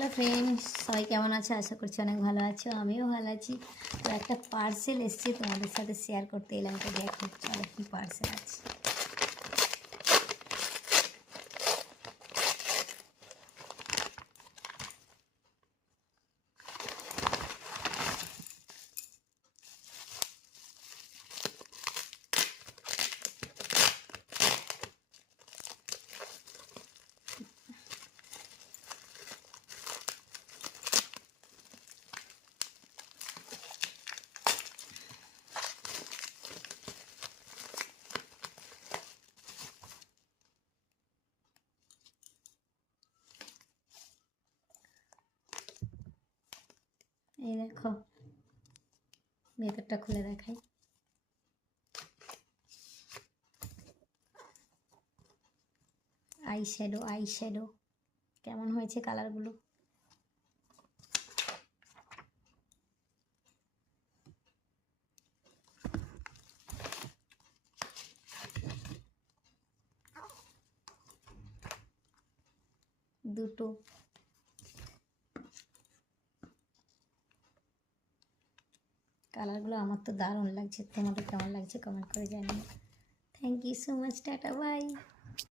Hello friends, সবাই কেমন আছো? আশা করছি অনেক ভালো আছো। আমিও ভালো আছি। তো একটা পার্সেল এসছে, তোমাদের সাথে শেয়ার করতে এলাম। তো দেখো, চলো কি পার্সেল আছে। এই দেখো, ভেতরটা খুলে দেখাই। আই শ্যাডো কেমন হয়েছে কালারগুলো? দুটো কালারগুলো আমার তো দারুণ লাগছে। তোমাদের কেমন লাগছে কমেন্ট করে জানিও। Thank you so much, tata by.